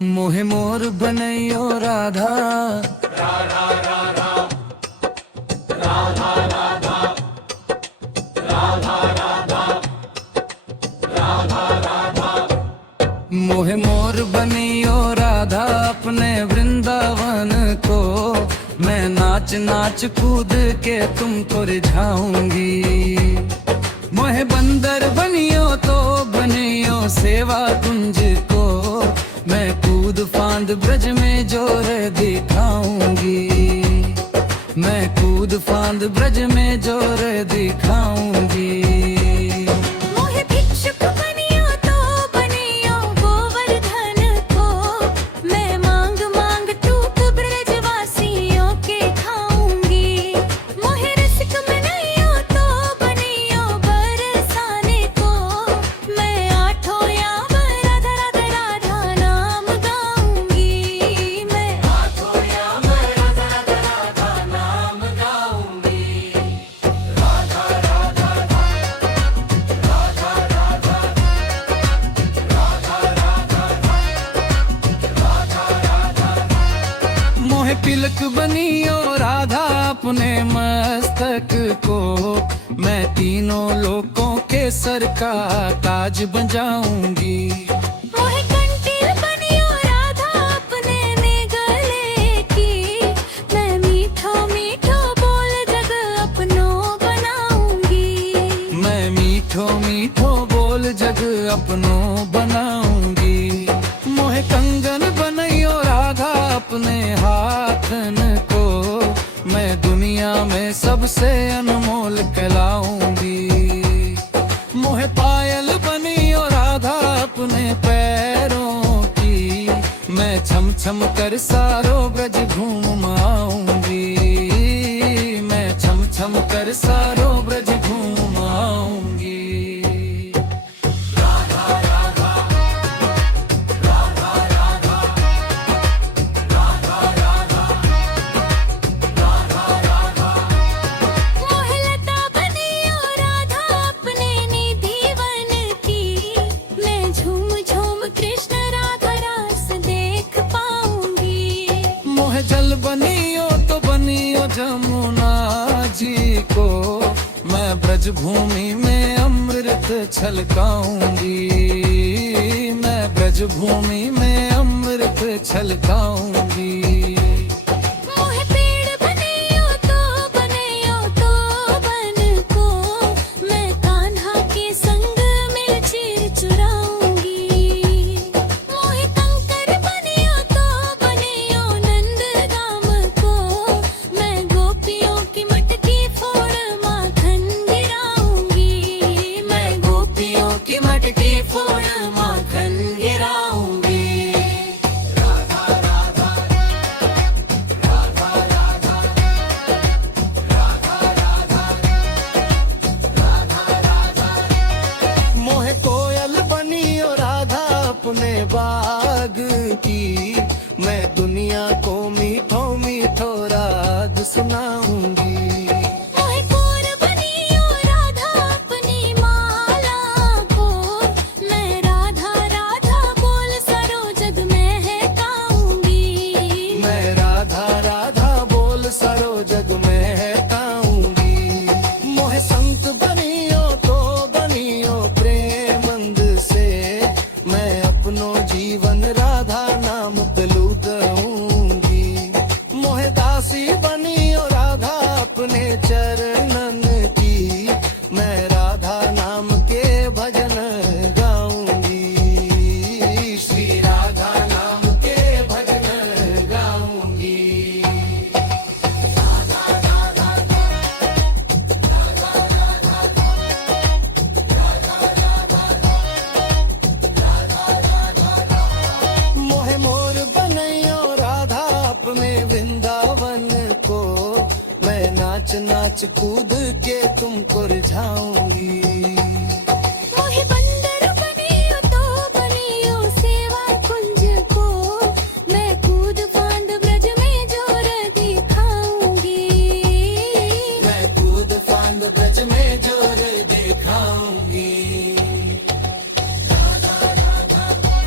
मोहे मोर बनैयो राधा राधा राधा राधा राधा राधा राधा राधा राधा। मोहे मोर बनैयो राधा अपने वृंदावन को मैं नाच नाच कूद के तुमको रिझाऊंगी। मोहे बंदर बनियो तो बनियो सेवा कुंज को मैं कूद फांद ब्रज में जोर दिखाऊंगी। मैं कूद फांद ब्रज में जोर दिखाऊंगी। मोहे भिक्षुक बनियो तो बनियो गोवर्धन को मैं मांग मांग टूक ब्रजवासियों के खाऊंगी। मोहे रसिक बनइयो तो बनियो बरसाने को मैं आठों याम राधा राधा राधा नाम गाऊंगी। मैं आठों याम राधा राधा राधा नाम गाऊंगी। राधा राधा राधा राधा राधा राधा राधा। मोहे तिलक बनियो राधा अपने मस्तक को मैं तीनों लोकों के सर का ताज बजाऊंगी। मोहे कंटिल बनियो राधा अपने ने गले की मैं मीठो मीठो बोल जग अपनों बनाऊंगी। मैं मीठो मीठो बोल जग अपनों बनाऊंगी। मोहे कंगन बनइयो राधा अपने हाथन को मैं दुनिया में सबसे अनमोल कहलाऊंगी। मोहे पायल बनियो राधा अपने पैरों की मैं छम छम कर सारो ब्रज घूम आऊंगी। मैं छम छम कर सारो ब्रज घूम आऊंगी। राधा राधा राधा राधा राधा राधा राधा राधा। मोहे लता बनियो राधा अपने निधि वन की मैं झूम झूम कृष्ण राधा रास देख पाऊंगी। मोहे जल बनियो तो बनियो जमुना जी को मैं ब्रज भूमि में अमृत छलकाऊंगी। मैं ब्रज भूमि में अमृत छलकाऊंगी। मोहे पेड़ बनियो तो बन को मैं कान्हा के संग मिल चीर चुराऊंगी। मोहे कंकर बनियो तो बनियो नंद गाम को मैं गोपियों की मटकी फोड़ माखन गिराऊंगी। मैं गोपियों की मटकी फोड़ माखन गिराऊंगी। राधा राधा राधा राधा राधा राधा राधा। मोहे कोयल बनियो राधा अपने बाग की मैं दुनिया को मीठो मीठो राग सुनाऊंगी। मोहे कोर बनियो राधा अपनी माला को मैं राधा राधा बोल सरो जग महकाऊंगी। मैं राधा राधा बोल सरो जग महकाऊंगी। मोहे संत बनियो तो बनियो प्रेमंद से मैं अपनो जीवन राधा नाम तलू दूंगी। मोहे दासी बनियो राधा अपने चरणन की मैं राधा नाम के भजन गाऊंगी। श्री राधा नाम के भजन गाऊंगी। मोहे मोर बनैयो राधा अपने वृंदावन को मैं नाच नाच कूद के तुमको रिझाऊंगी। मोहे बंदर बनियो तो बनियो सेवा कुंज को मैं कूद फांद ब्रज में जोर दिखाऊंगी। मैं कूद फांद ब्रज में जोर दिखाऊंगी। राधा राधा राधा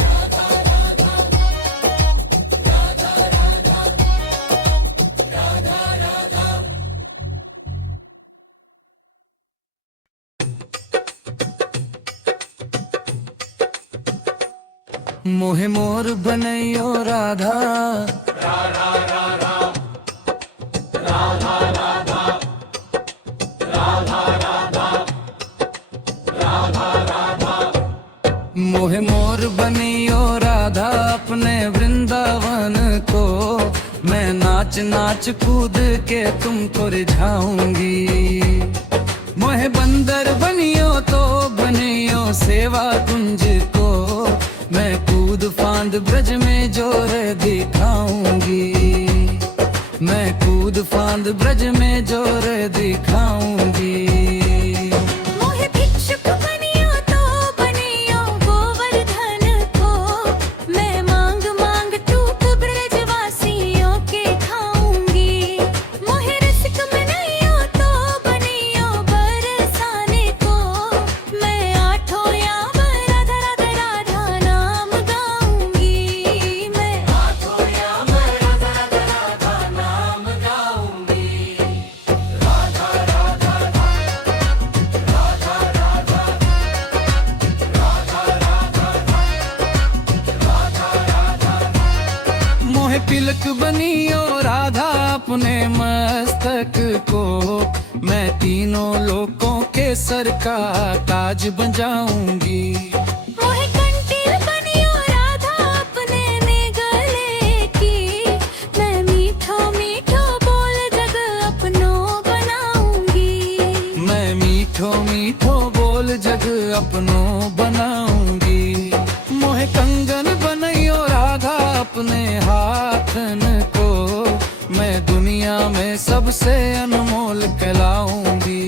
राधा मोहे मोर बनैयो राधा मोहे मोर बनियो राधा अपने वृंदावन को मैं नाच नाच कूद के तुमको रिझाऊंगी मोहे बंदर बनियो तो बनियो सेवा कुंज को मैं कूद फांद ब्रज में जोर दिखाऊंगी मैं कूद फांद ब्रज में जोर दिखाऊंगी मोहे भिक्षुक बनियो तो बनियो गोवर्धन को मैं मांग मांग टूक ब्रजवासियों के खाऊंगी मोहे रसिक बनैयो तो बनियो बरसाने को मैं आठों याम राधा राधा राधा नाम गाऊंगी मैं आठों याम राधा राधा राधा नाम गाऊंगी राधा राधा राधा राधा मोहे तिलक बनियो राधा अपने मस्तक को मैं तीनों लोकों के सर का ताज बजाऊंगी मोहे कंठील बनियो राधा अपने में गले की मैं मीठो मीठो बोल जग अपनों बनाऊंगी मैं मीठो मीठो बोल जग अपनों बनाऊंगी मोहे कंगन बनैयो राधा अपने हाथन को मैं दुनिया में सबसे अनमोल कहलाऊंगी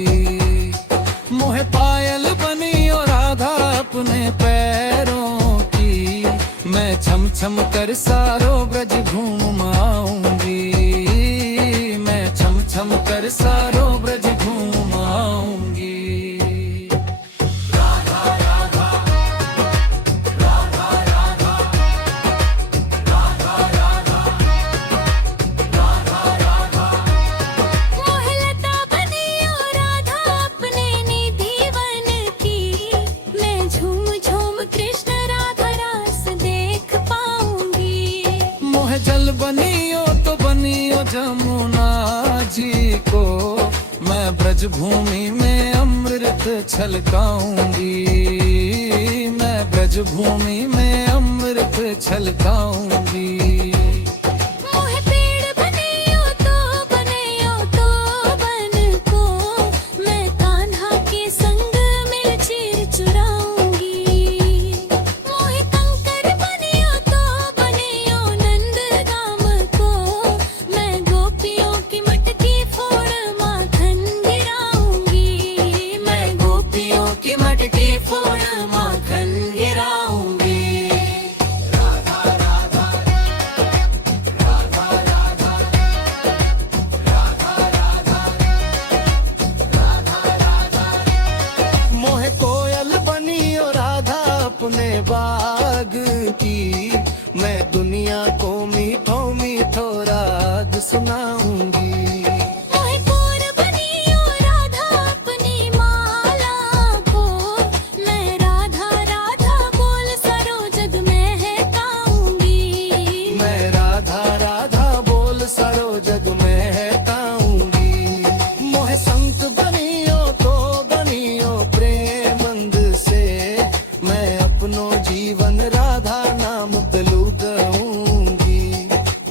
मोहे पायल बनियो राधा अपने पैरों की मैं छम छम कर सारो ब्रज घूम आऊंगी मैं छम छम कर सारो ब्रज घूम आऊंगी मोहे लता बनियो राधा अपने निधि वन की मैं झूम झूम कृष्ण राधा रास देख पाऊंगी मोहे जल बनियो तो बनियो जमुना जी को मैं ब्रज भूमि में अमृत छलकाऊंगी मैं ब्रज भूमि में अमृत छलकाऊंगी मोहे पेड़ बनियो तो बन को मैं कान्हा के संग मिल चीर चुराऊंगी मोहे कंकर बनियो तो बनियो नंद गाम को मैं गोपियों की मटकी फोड़ माखन गिराऊंगी मैं गोपियों की मटकी फोड़ माखन गिराऊंगी मोहे कोयल बनियो राधा अपने बाग की मैं दुनिया को मीठो मीठो राग सुनाऊंगी मोहे कोर बनियो राधा अपनी माला को मैं राधा राधा बोल सरो जग में गाऊंगी मैं राधा राधा बोल सरो जग में गाऊंगी मोहे संत बनियो तो बनियो प्रेमंद से मैं अपनो जीवन राधा नाम तलू दूंगी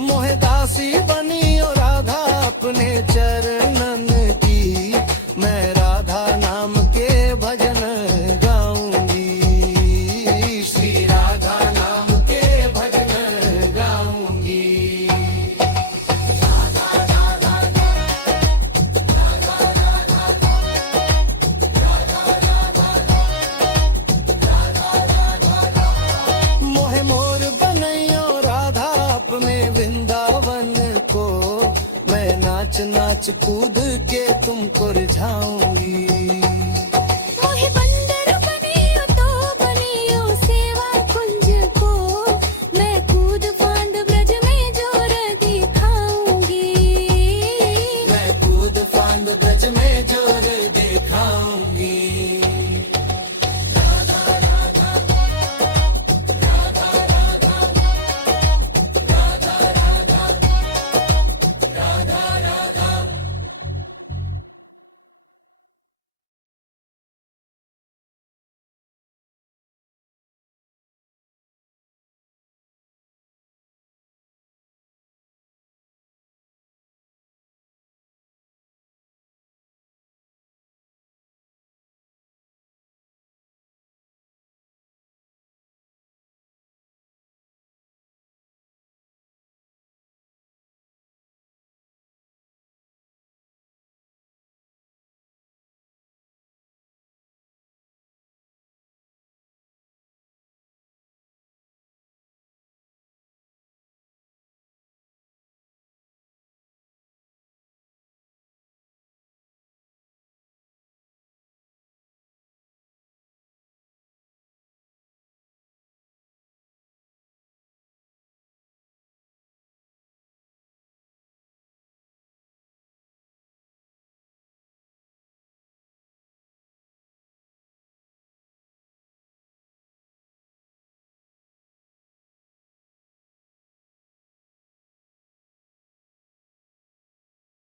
मोहे दासी बनियो राधा अपने चरणन की मैं राधा नाम के भजन गाऊंगी श्री राधा नाम के भजन गाऊंगी मोहे मोर बनैयो राधा अपने वृंदावन को मैं नाच नाच कूद के तुमको रिझाऊंगी